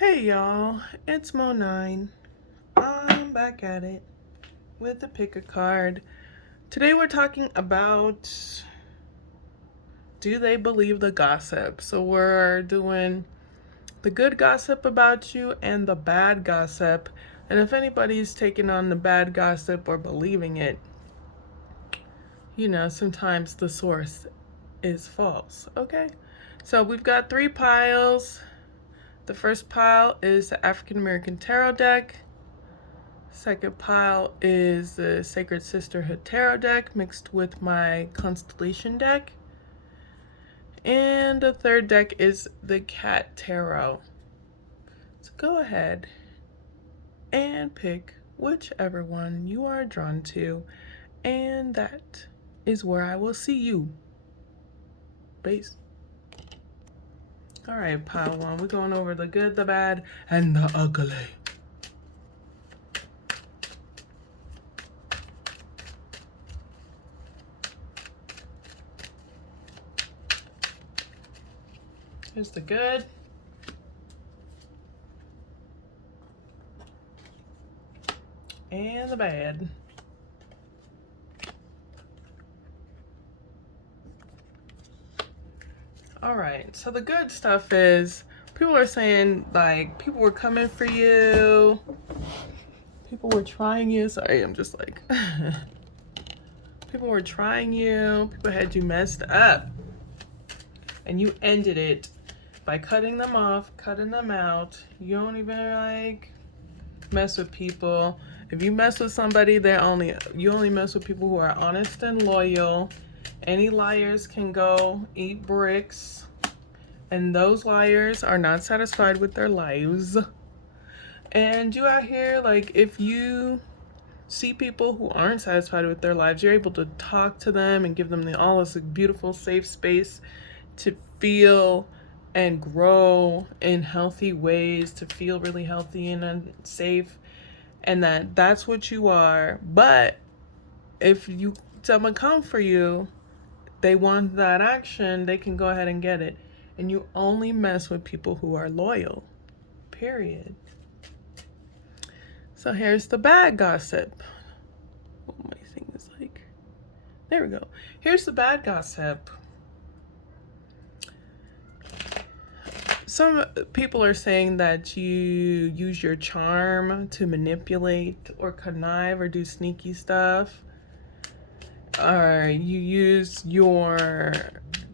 Hey y'all, it's Mo9. I'm back at it with the pick a card. Today we're talking about, do they believe the gossip? So we're doing the good gossip about you and the bad gossip. And if anybody's taking on the bad gossip or believing it, sometimes the source is false, okay? So we've got 3 piles. The first pile is the African American Tarot deck. Second pile is the Sacred Sisterhood Tarot deck mixed with my Constellation deck. And the third deck is the Cat Tarot. So go ahead and pick whichever one you are drawn to, and that is where I will see you. Peace. Alright, pile 1, we're going over the good, the bad, and the ugly. Here's the good. And the bad. All right, so the good stuff is people are saying, like, people were coming for you. People were trying you. Sorry, I'm just like, people were trying you. People had you messed up. And you ended it by cutting them off, cutting them out. You don't even, like, mess with people. If you mess with somebody, you only mess with people who are honest and loyal. Any liars can go eat bricks. And those liars are not satisfied with their lives. And you out here, like, if you see people who aren't satisfied with their lives, you're able to talk to them and give them all this beautiful, safe space to feel and grow in healthy ways, to feel really healthy and safe. And that's what you are. But if someone come for you, they want that action, they can go ahead and get it. And you only mess with people who are loyal, period. So here's the bad gossip. Oh, my thing is like, there we go. Here's the bad gossip. Some people are saying that you use your charm to manipulate or connive or do sneaky stuff. Or you use your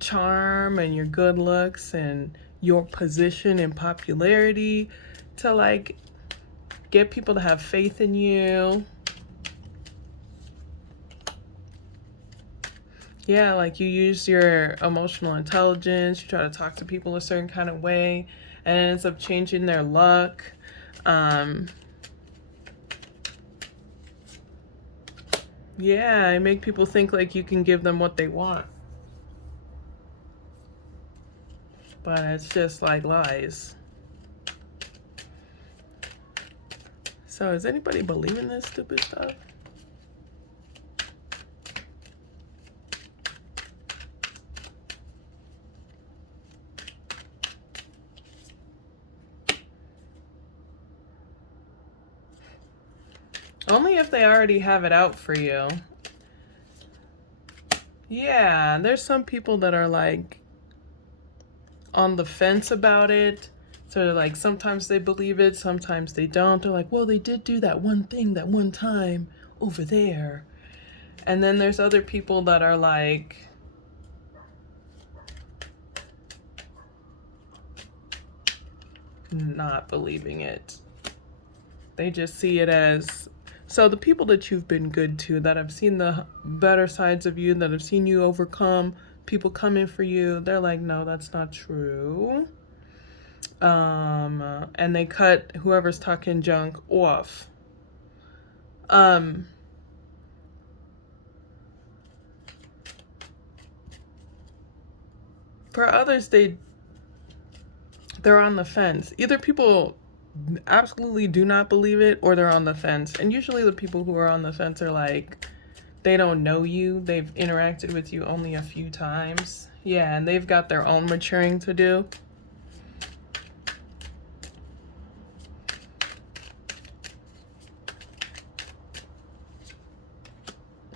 charm and your good looks and your position and popularity to, like, get people to have faith in you. Yeah, like you use your emotional intelligence, you try to talk to people a certain kind of way, and it ends up changing their luck. Yeah, I make people think like you can give them what they want. But it's just like lies. So is anybody believing this stupid stuff? Only if they already have it out for you. Yeah, there's some people that are like on the fence about it. So they're like, sometimes they believe it, sometimes they don't. They're like, well, they did do that one thing that one time over there. And then there's other people that are like, not believing it. They just see it as, so the people that you've been good to, that have seen the better sides of you, that have seen you overcome people coming for you, they're like, no, that's not true. And they cut whoever's talking junk off. For others, they're on the fence. Either people absolutely do not believe it, or they're on the fence. And usually the people who are on the fence are like, they don't know you. They've interacted with you only a few times. Yeah, and they've got their own maturing to do.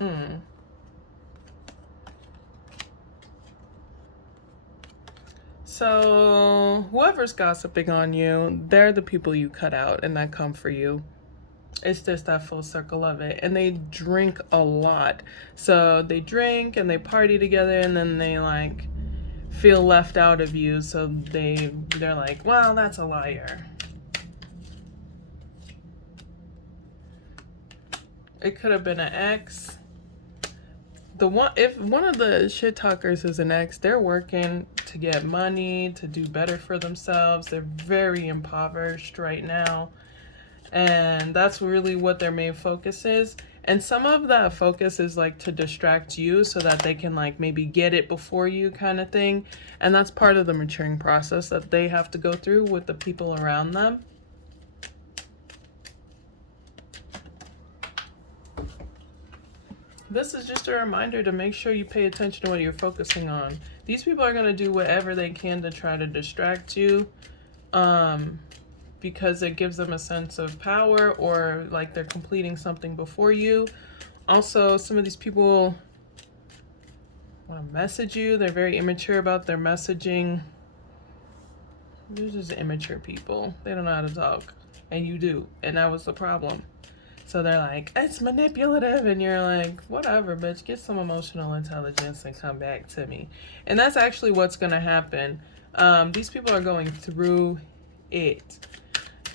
Mm. So whoever's gossiping on you, they're the people you cut out and that come for you. It's just that full circle of it. And they drink a lot. So they drink and they party together, and then they like feel left out of you. So they're like, well, that's a liar. It could have been an ex. If one of the shit talkers is an ex, they're working to get money, to do better for themselves. They're very impoverished right now. And that's really what their main focus is. And some of that focus is like to distract you so that they can like maybe get it before you, kind of thing. And that's part of the maturing process that they have to go through with the people around them. This is just a reminder to make sure you pay attention to what you're focusing on. These people are going to do whatever they can to try to distract you, because it gives them a sense of power, or like they're completing something before you. Also, some of these people want to message you. They're very immature about their messaging. They're just immature people. They don't know how to talk. And you do. And that was the problem. So they're like, it's manipulative. And you're like, whatever, bitch. Get some emotional intelligence and come back to me. And that's actually what's going to happen. These people are going through it.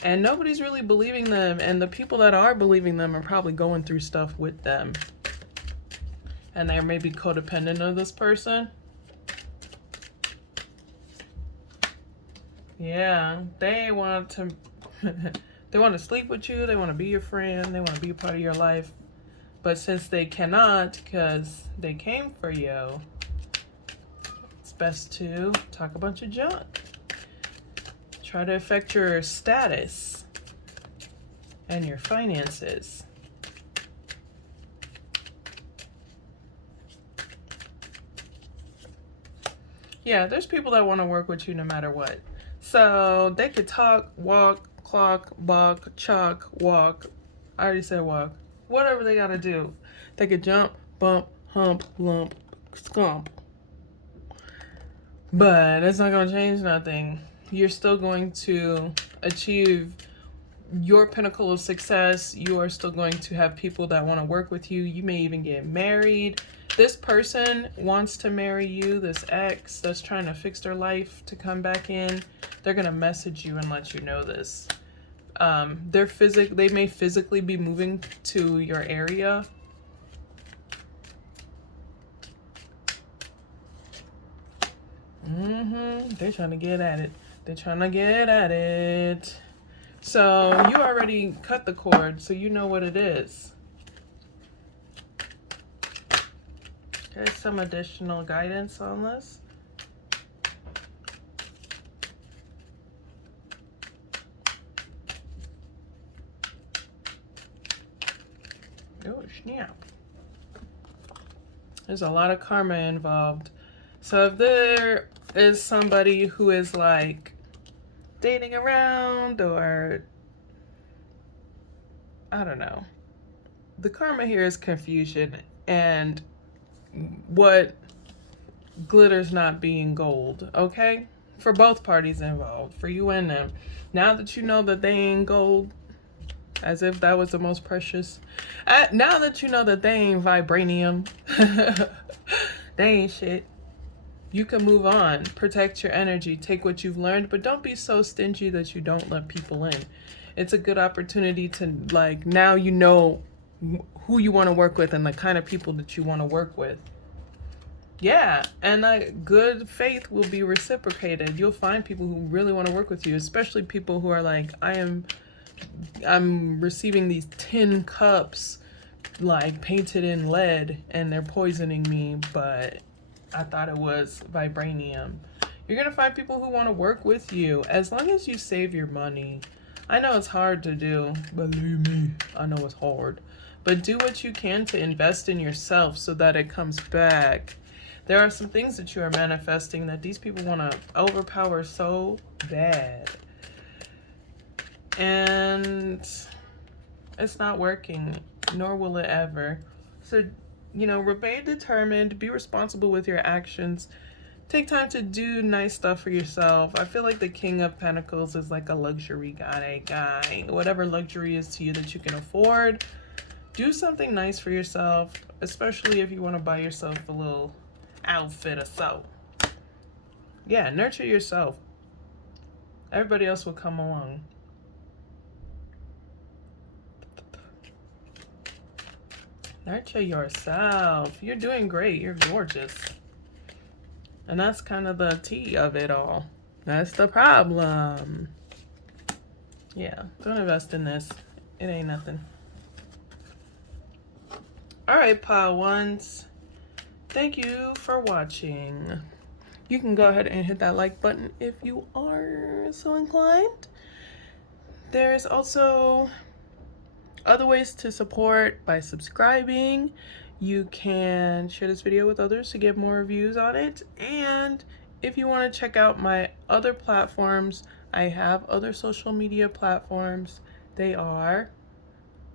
And nobody's really believing them. And the people that are believing them are probably going through stuff with them. And they're maybe codependent of this person. Yeah, they want to they want to sleep with you, they want to be your friend, they want to be a part of your life. But since they cannot because they came for you, it's best to talk a bunch of junk. Try to affect your status and your finances. Yeah, there's people that want to work with you no matter what. So they could talk, walk, clock, walk, chalk, walk. I already said walk. Whatever they gotta do. They could jump, bump, hump, lump, scump. But it's not gonna change nothing. You're still going to achieve your pinnacle of success. You are still going to have people that want to work with you. You may even get married. This person wants to marry you, this ex that's trying to fix their life to come back in. They're going to message you and let you know this. They may physically be moving to your area. They're trying to get at it. They're trying to get at it. So you already cut the cord, so you know what it is. There's some additional guidance on this. Oh, snap. There's a lot of karma involved. So if there is somebody who is like dating around, or I don't know, the karma here is confusion and what glitters not being gold, okay? For both parties involved, for you and them. Now that you know that they ain't gold, as if that was the most precious. Now that you know that they ain't vibranium, they ain't shit, you can move on. Protect your energy. Take what you've learned, but don't be so stingy that you don't let people in. It's a good opportunity to, like, now you know who you want to work with and the kind of people that you want to work with. Yeah, and good faith will be reciprocated. You'll find people who really want to work with you, especially people who are like, I'm receiving these tin cups like painted in lead and they're poisoning me, but I thought it was vibranium. You're gonna find people who want to work with you as long as you save your money. I know it's hard to do, believe me, I know it's hard, but do what you can to invest in yourself so that it comes back. There are some things that you are manifesting that these people want to overpower so bad. And it's not working, nor will it ever. So you know, remain determined, be responsible with your actions. Take time to do nice stuff for yourself. I feel like the King of Pentacles is like a luxury guy. Whatever luxury is to you that you can afford, do something nice for yourself, especially if you want to buy yourself a little outfit or so. Yeah, nurture yourself. Everybody else will come along. Nurture yourself. You're doing great. You're gorgeous. And that's kind of the tea of it all. That's the problem. Yeah, don't invest in this. It ain't nothing. All right, pile ones. Thank you for watching. You can go ahead and hit that like button if you are so inclined. There's also other ways to support by subscribing. You can share this video with others to get more reviews on it. And if you want to check out my other platforms, I have other social media platforms. They are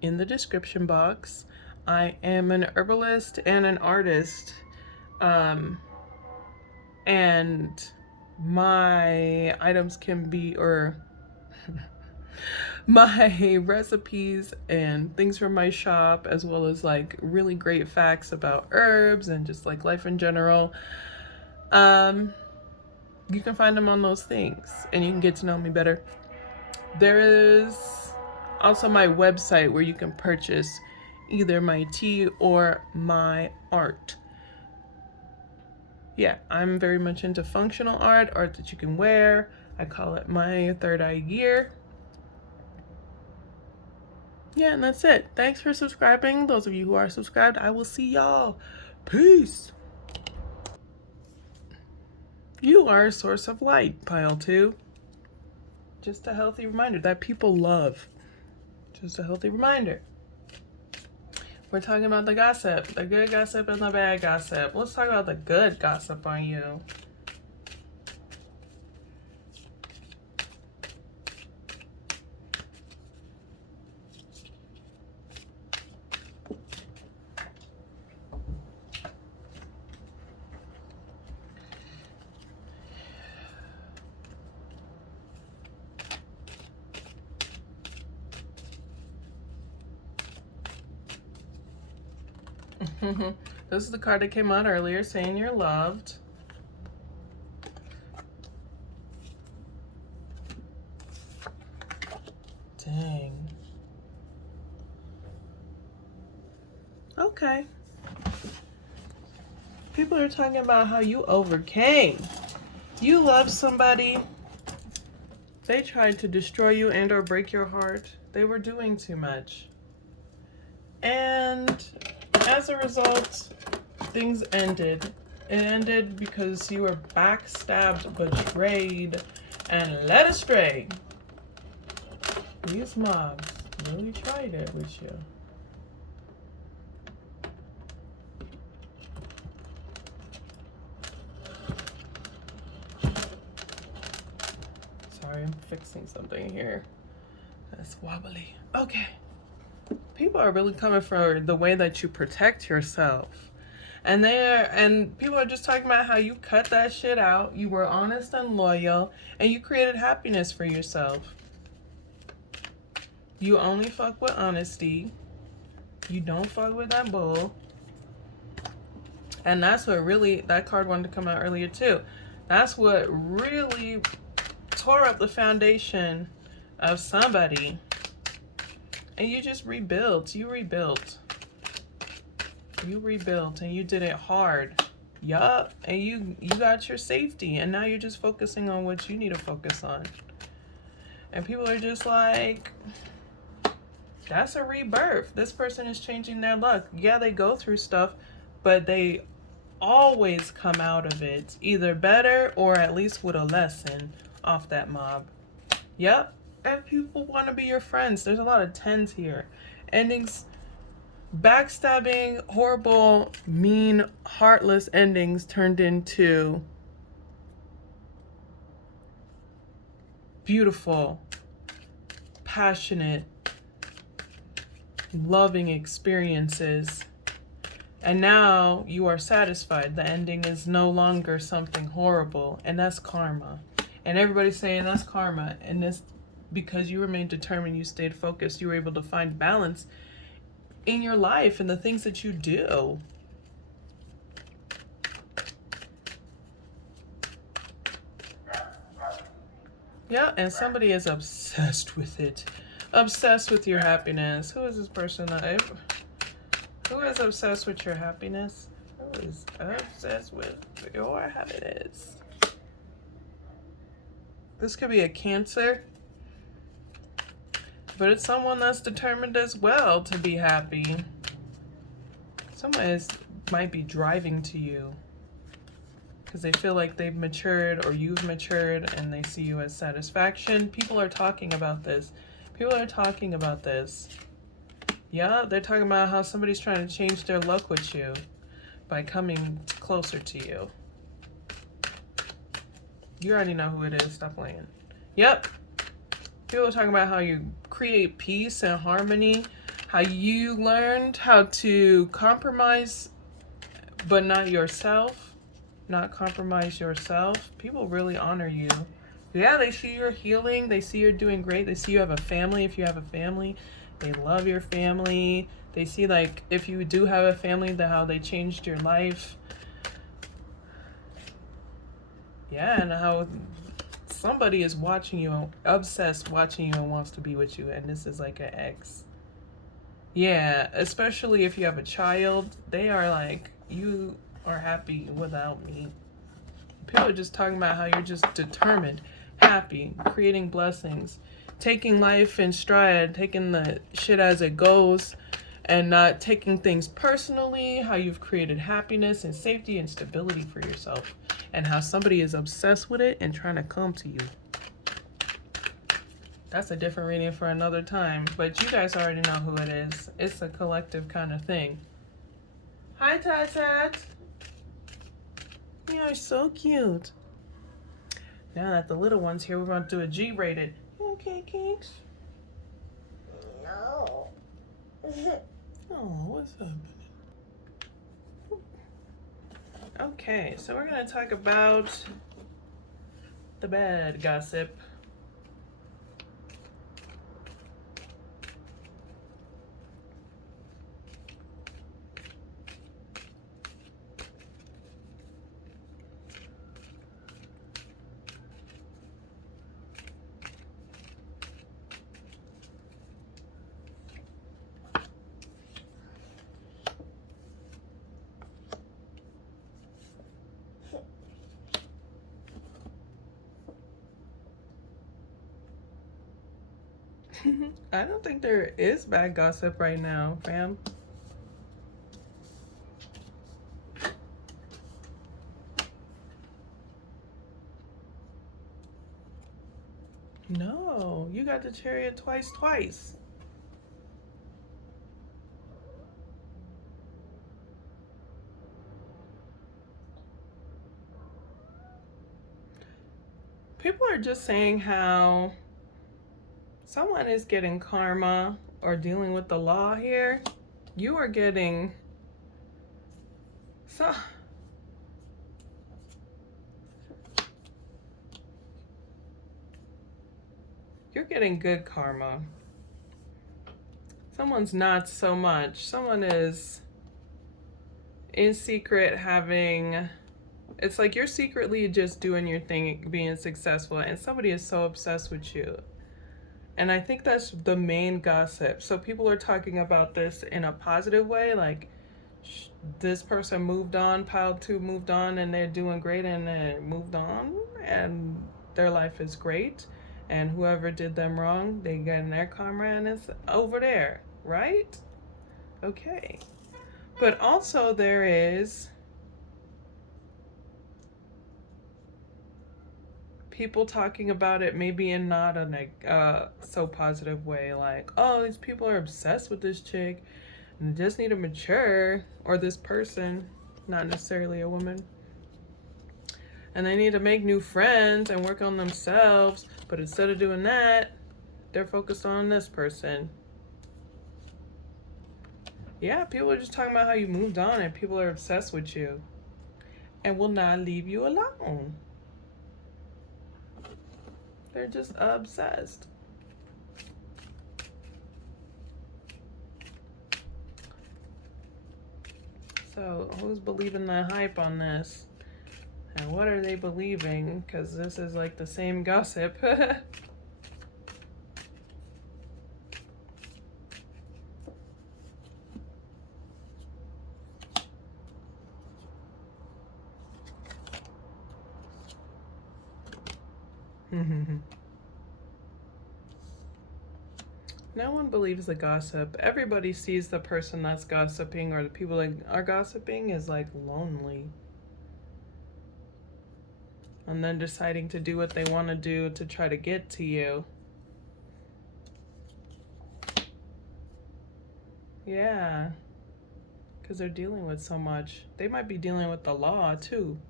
in the description box. I am an herbalist and an artist. And my items can be, or my recipes and things from my shop, as well as like really great facts about herbs and just like life in general. You can find them on those things and you can get to know me better. There is also my website where you can purchase either my tea or my art. Yeah, I'm very much into functional art that you can wear. I call it my third eye gear. Yeah, and that's it. Thanks for subscribing. Those of you who are subscribed, I will see y'all. Peace. You are a source of light, pile 2. Just a healthy reminder that people love. Just a healthy reminder. We're talking about the gossip, the good gossip and the bad gossip. Let's talk about the good gossip on you. This is the card that came out earlier saying you're loved. Dang. Okay. People are talking about how you overcame. You love somebody. They tried to destroy you and or break your heart. They were doing too much. And as a result, things ended. It ended because you were backstabbed, betrayed, and led astray. These mobs really tried it with you. Sorry, I'm fixing something here. That's wobbly. Okay. People are really coming for the way that you protect yourself. And people are just talking about how you cut that shit out. You were honest and loyal, and you created happiness for yourself. You only fuck with honesty. You don't fuck with that bull. And that's what really, that card wanted to come out earlier too. That's what really tore up the foundation of somebody. And you just rebuilt. You rebuilt. You rebuilt and you did it hard. Yup. And you got your safety. And now you're just focusing on what you need to focus on. And people are just like, that's a rebirth. This person is changing their luck. Yeah, they go through stuff, but they always come out of it either better or at least with a lesson off that mob. Yep. And people want to be your friends. There's a lot of 10s here. Endings, backstabbing, horrible, mean, heartless endings turned into beautiful, passionate, loving experiences. And now you are satisfied. The ending is no longer something horrible. And that's karma. And everybody's saying that's karma. And this, because you remained determined, you stayed focused, you were able to find balance in your life and the things that you do. Yeah, and somebody is obsessed with it. Obsessed with your happiness. Who is this person? Who is obsessed with your happiness? Who is obsessed with your happiness? This could be a Cancer, but it's someone that's determined as well to be happy. Someone might be driving to you because they feel like they've matured or you've matured and they see you as satisfaction. People are talking about this. People are talking about this. Yeah, they're talking about how somebody's trying to change their luck with you by coming closer to you. You already know who it is. Stop playing. Yep. People are talking about how you create peace and harmony, how you learned how to compromise, but not yourself, not compromise yourself. People really honor you. Yeah, they see you're healing. They see you're doing great. They see you have a family. If you have a family, they love your family. They see, like, if you do have a family, how they changed your life. Yeah, and how somebody is watching you, obsessed watching you and wants to be with you. And this is like an ex. Yeah, especially if you have a child. They are like, you are happy without me. People are just talking about how you're just determined, happy, creating blessings, taking life in stride, taking the shit as it goes, and not taking things personally, how you've created happiness and safety and stability for yourself, and how somebody is obsessed with it and trying to come to you. That's a different reading for another time, but you guys already know who it is. It's a collective kind of thing. Hi, Tatat. You're so cute. Now that the little one's here, we're going to do a G-rated. You okay, Kinks? No. Oh, what's happening? Okay, so we're going to talk about the bad gossip. I don't think there is bad gossip right now, fam. No, you got the chariot twice. People are just saying how someone is getting karma or dealing with the law here. You are getting you're getting good karma. Someone's not so much. Someone is in secret having, it's like you're secretly just doing your thing, being successful, and somebody is so obsessed with you. And I think that's the main gossip. So people are talking about this in a positive way, like this person moved on, pile 2 moved on, and they're doing great, and then moved on, and their life is great. And whoever did them wrong, they get in their karma, and it's over there, right? Okay. But also there is people talking about it maybe in not a so positive way, like, oh, these people are obsessed with this chick and they just need to mature, or this person, not necessarily a woman, and they need to make new friends and work on themselves, but instead of doing that, they're focused on this person. Yeah, people are just talking about how you moved on and people are obsessed with you and will not leave you alone. They're just obsessed. So who's believing the hype on this? And what are they believing? Because this is like the same gossip. No one believes the gossip. Everybody sees the person that's gossiping or the people that are gossiping is like lonely. And then deciding to do what they want to do to try to get to you. Yeah. Because they're dealing with so much. They might be dealing with the law too.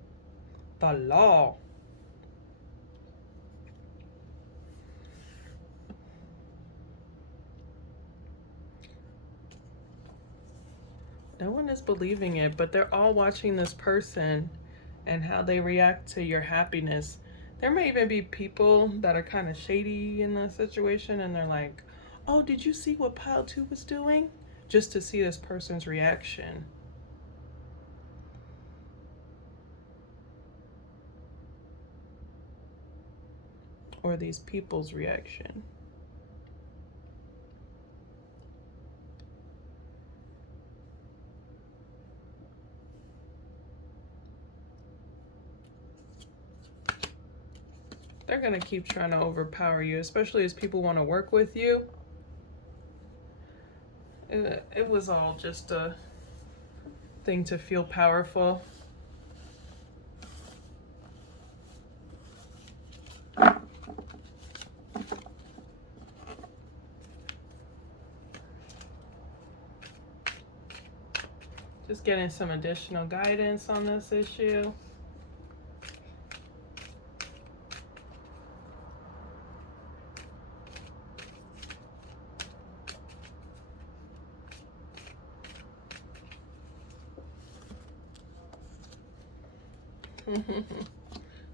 The law. No one is believing it, but they're all watching this person and how they react to your happiness. There may even be people that are kind of shady in the situation and they're like, oh, did you see what Pile 2 was doing? Just to see this person's reaction. Or these people's reaction. They're going to keep trying to overpower you, especially as people want to work with you. It was all just a thing to feel powerful. Just getting some additional guidance on this issue.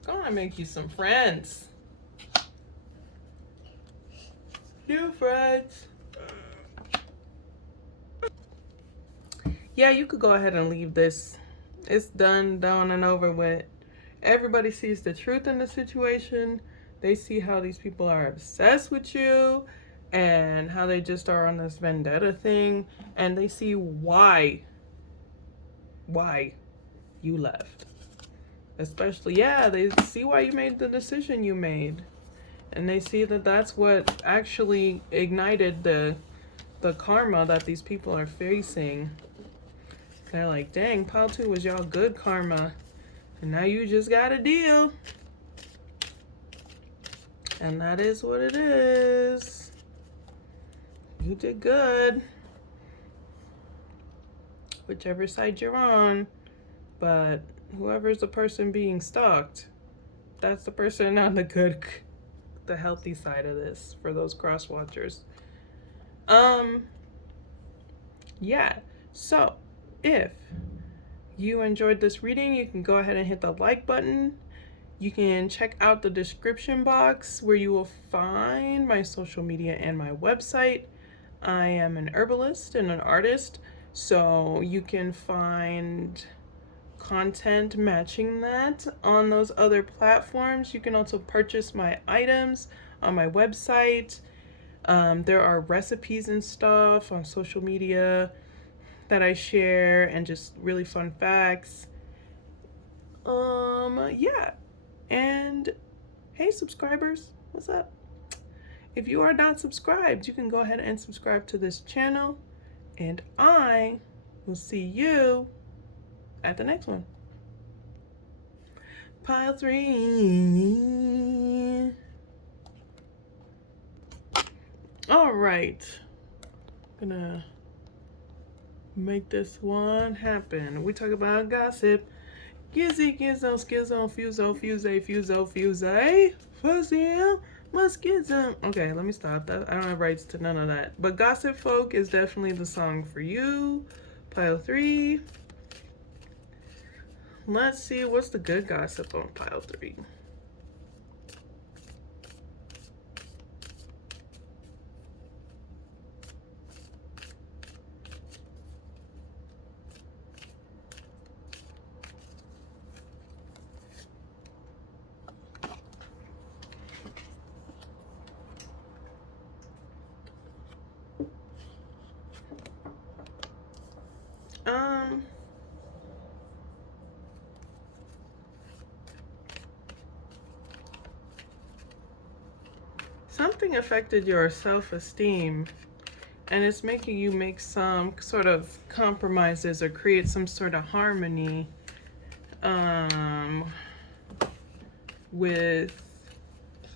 Gonna make you some friends. New friends. Yeah, you could go ahead and leave this. It's done and over with. Everybody sees the truth in the situation. They see how these people are obsessed with you and how they just are on this vendetta thing. And they see why you left. Especially, yeah, they see why you made the decision you made. And they see that that's what actually ignited the karma that these people are facing. They're like, dang, Pile 2 was y'all good karma. And now you just got a deal. And that is what it is. You did good. Whichever side you're on. But whoever's the person being stalked, that's the person on the good, the healthy side of this for those cross watchers. Yeah. So, if you enjoyed this reading, you can go ahead and hit the like button. You can check out the description box where you will find my social media and my website. I am an herbalist and an artist, so you can find content matching that on those other platforms. You can also purchase my items on my website. There are recipes and stuff on social media that I share and just really fun facts. Yeah. And hey, subscribers, what's up? If you are not subscribed, you can go ahead and subscribe to this channel, and I will see you at the next one. Pile 3. All right. Gonna make this one happen. We talk about gossip. Gizzy, Gizzo, Skizzo, Fuso, Fuse, Fuso, Fuse, Fuzzy, Muskism. Okay, let me stop. That I don't have rights to none of that. But Gossip Folk is definitely the song for you. Pile 3. Let's see what's the good gossip on pile 3. Something affected your self-esteem, and it's making you make some sort of compromises or create some sort of harmony with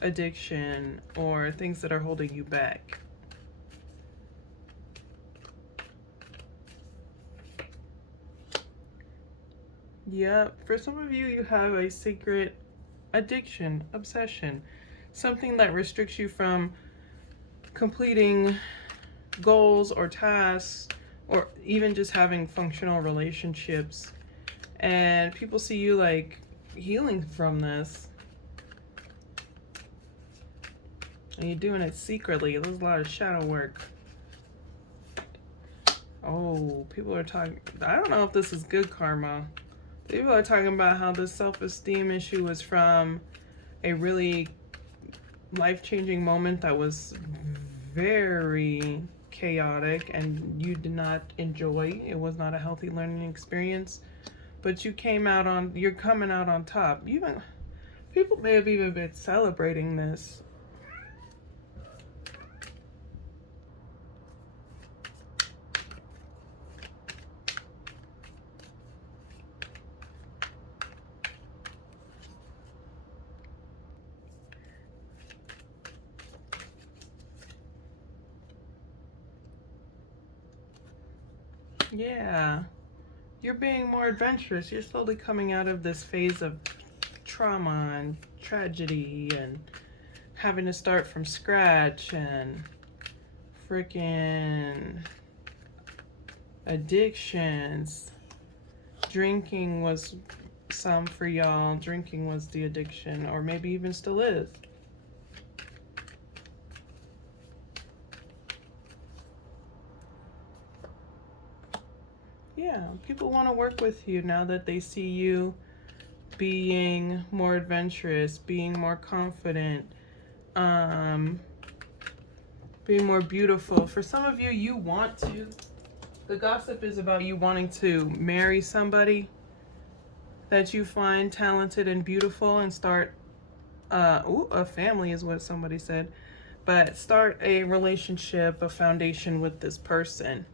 addiction or things that are holding you back. Yep, for some of you, you have a secret addiction, obsession, something that restricts you from completing goals or tasks, or even just having functional relationships. And people see you like healing from this. And you're doing it secretly. There's a lot of shadow work. Oh, people are talking. I don't know if this is good karma. People are talking about how this self-esteem issue was from a really life-changing moment that was very chaotic and you did not enjoy. It was not a healthy learning experience. But you came out on, you're coming out on top. Even people may have even been celebrating this. Yeah, you're being more adventurous. You're slowly coming out of this phase of trauma and tragedy and having to start from scratch and freaking addictions. Drinking was some for y'all. Drinking was the addiction, or maybe even still is. Yeah, people want to work with you now that they see you being more adventurous, being more confident, being more beautiful. For some of you, you want to. The gossip is about you wanting to marry somebody that you find talented and beautiful and start, a family is what somebody said, but start a relationship, a foundation with this person.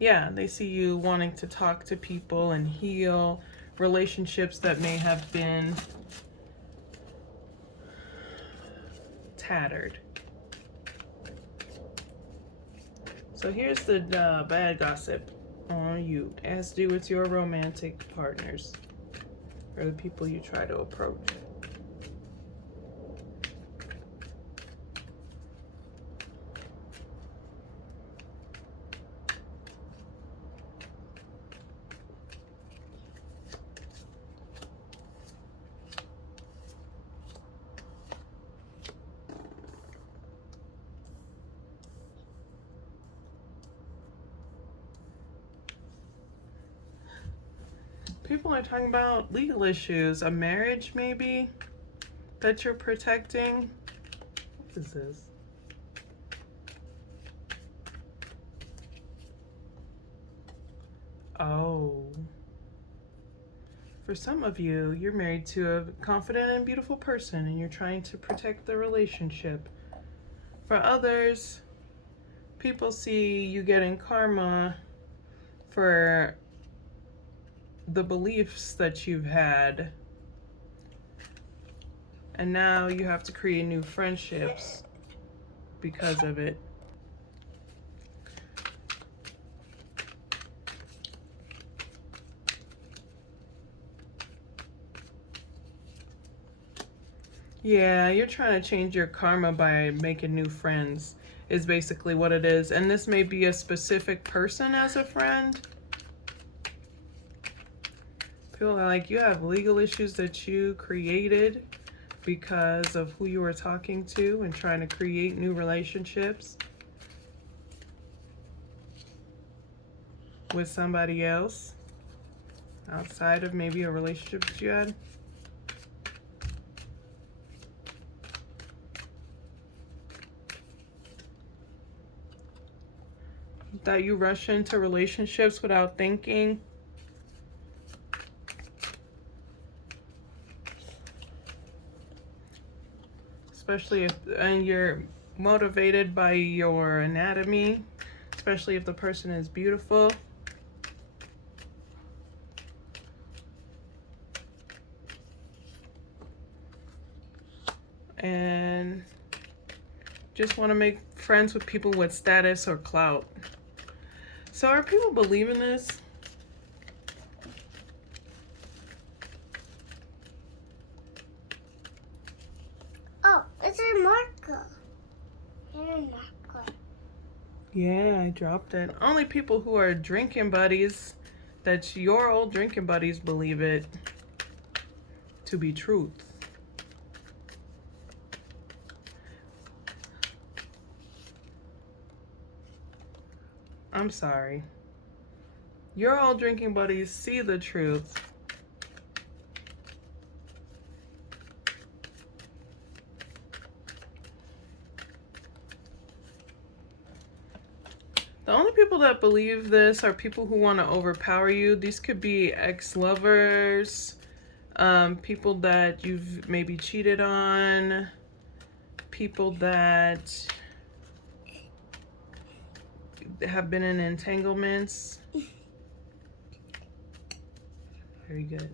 Yeah, they see you wanting to talk to people and heal relationships that may have been tattered. So here's the bad gossip on you. It has to do with your romantic partners or the people you try to approach. People are talking about legal issues, a marriage maybe that you're protecting. What is this? Oh. For some of you, you're married to a confident and beautiful person and you're trying to protect the relationship. For others, people see you getting karma for the beliefs that you've had, and now you have to create new friendships because of it. Yeah, you're trying to change your karma by making new friends, is basically what it is. And this may be a specific person as a friend. Feel like you have legal issues that you created because of who you were talking to and trying to create new relationships with somebody else outside of maybe a relationship that you had. That you rush into relationships without thinking. Especially if, and you're motivated by your anatomy, especially if the person is beautiful. And just want to make friends with people with status or clout. So are people believing this? Oh, it's a marker. Yeah, I dropped it. Only people who are drinking buddies, that's your old drinking buddies, believe it to be truth. I'm sorry. Your old drinking buddies see the truth. The only people that believe this are people who want to overpower you. These could be ex-lovers, people that you've maybe cheated on, people that have been in entanglements. Very good.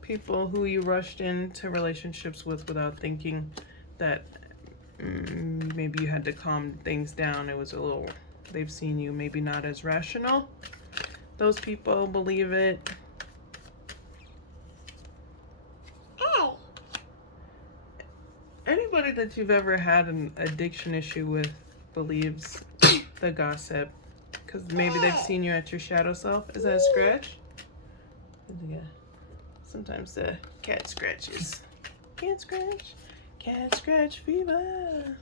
People who you rushed into relationships with without thinking that maybe you had to calm things down. It was a little, they've seen you maybe not as rational. Those people believe it. Hey. Anybody that you've ever had an addiction issue with believes the gossip. Because maybe they've seen you at your shadow self. Is that a scratch? Yeah. Sometimes the cat scratches. Cat scratch. Cat scratch fever.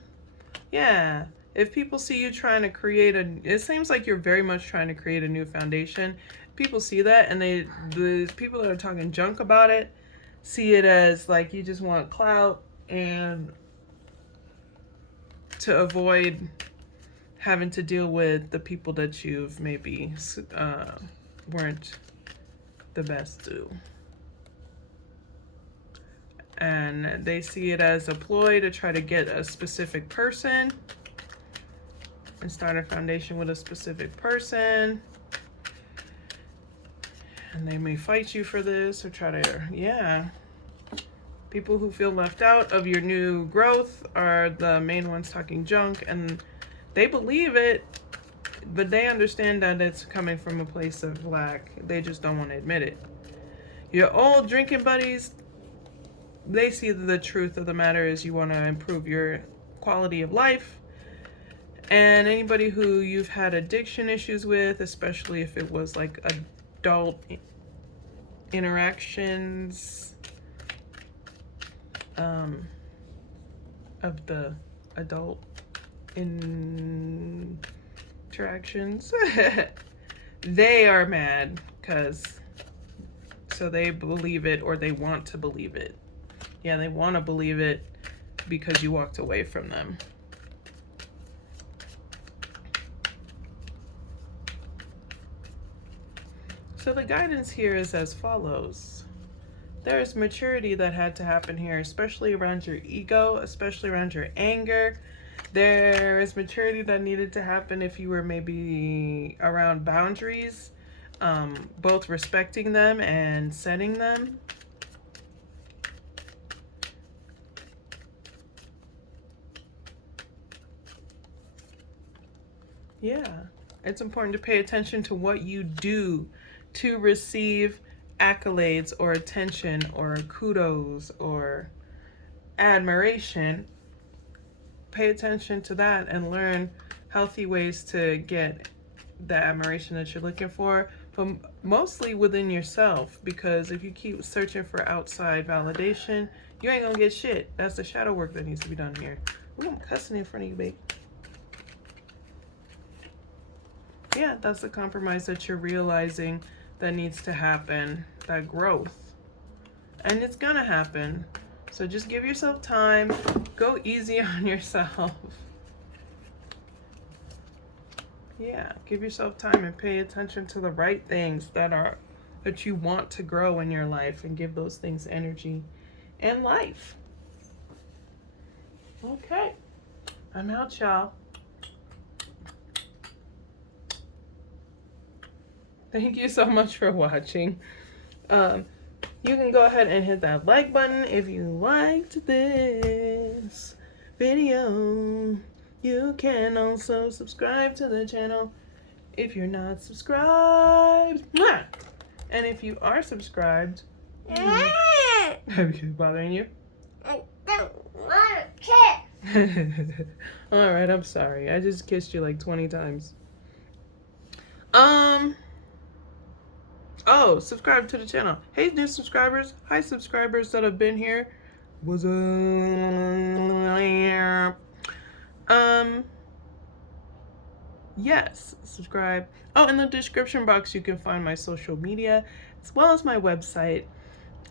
Yeah. If people see you trying to create it seems like you're very much trying to create a new foundation. People see that, and the people that are talking junk about it see it as like you just want clout and to avoid having to deal with the people that you've maybe weren't the best to. And they see it as a ploy to try to get a specific person and start a foundation with a specific person. And they may fight you for this or try to, yeah. People who feel left out of your new growth are the main ones talking junk, and they believe it, but they understand that it's coming from a place of lack. They just don't want to admit it. Your old drinking buddies, they see the truth of the matter is you want to improve your quality of life. And anybody who you've had addiction issues with, especially if it was like adult interactions, of the adult interactions, they are mad because so they believe it, or they want to believe it. Yeah, they want to believe it because you walked away from them. So the guidance here is as follows. There is maturity that had to happen here, especially around your ego, especially around your anger. There is maturity that needed to happen if you were maybe around boundaries, both respecting them and setting them. Yeah, it's important to pay attention to what you do to receive accolades or attention or kudos or admiration, pay attention to that and learn healthy ways to get the admiration that you're looking for, but mostly within yourself, because if you keep searching for outside validation, you ain't gonna get shit. That's the shadow work that needs to be done here. Ooh, I'm cussing in front of you, babe. Yeah, that's the compromise that you're realizing that needs to happen, that growth. And it's gonna happen. So just give yourself time. Go easy on yourself. Yeah, give yourself time and pay attention to the right things that you want to grow in your life, and give those things energy and life. Okay, I'm out, y'all. Thank you so much for watching. You can go ahead and hit that like button if you liked this video. You can also subscribe to the channel if you're not subscribed. And if you are subscribed, bothering you? I don't want to kiss. Alright, I'm sorry. I just kissed you like 20 times. Oh, subscribe to the channel. Hey, new subscribers. Hi, subscribers that have been here. What's up? Yes, subscribe. Oh, in the description box, you can find my social media as well as my website.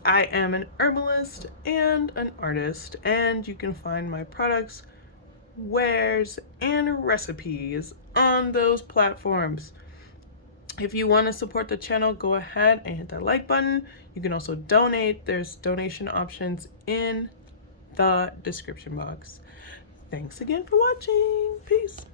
I am an herbalist and an artist, and you can find my products, wares, and recipes on those platforms. If you want to support the channel, go ahead and hit that like button. You can also donate. There's donation options in the description box. Thanks again for watching. Peace.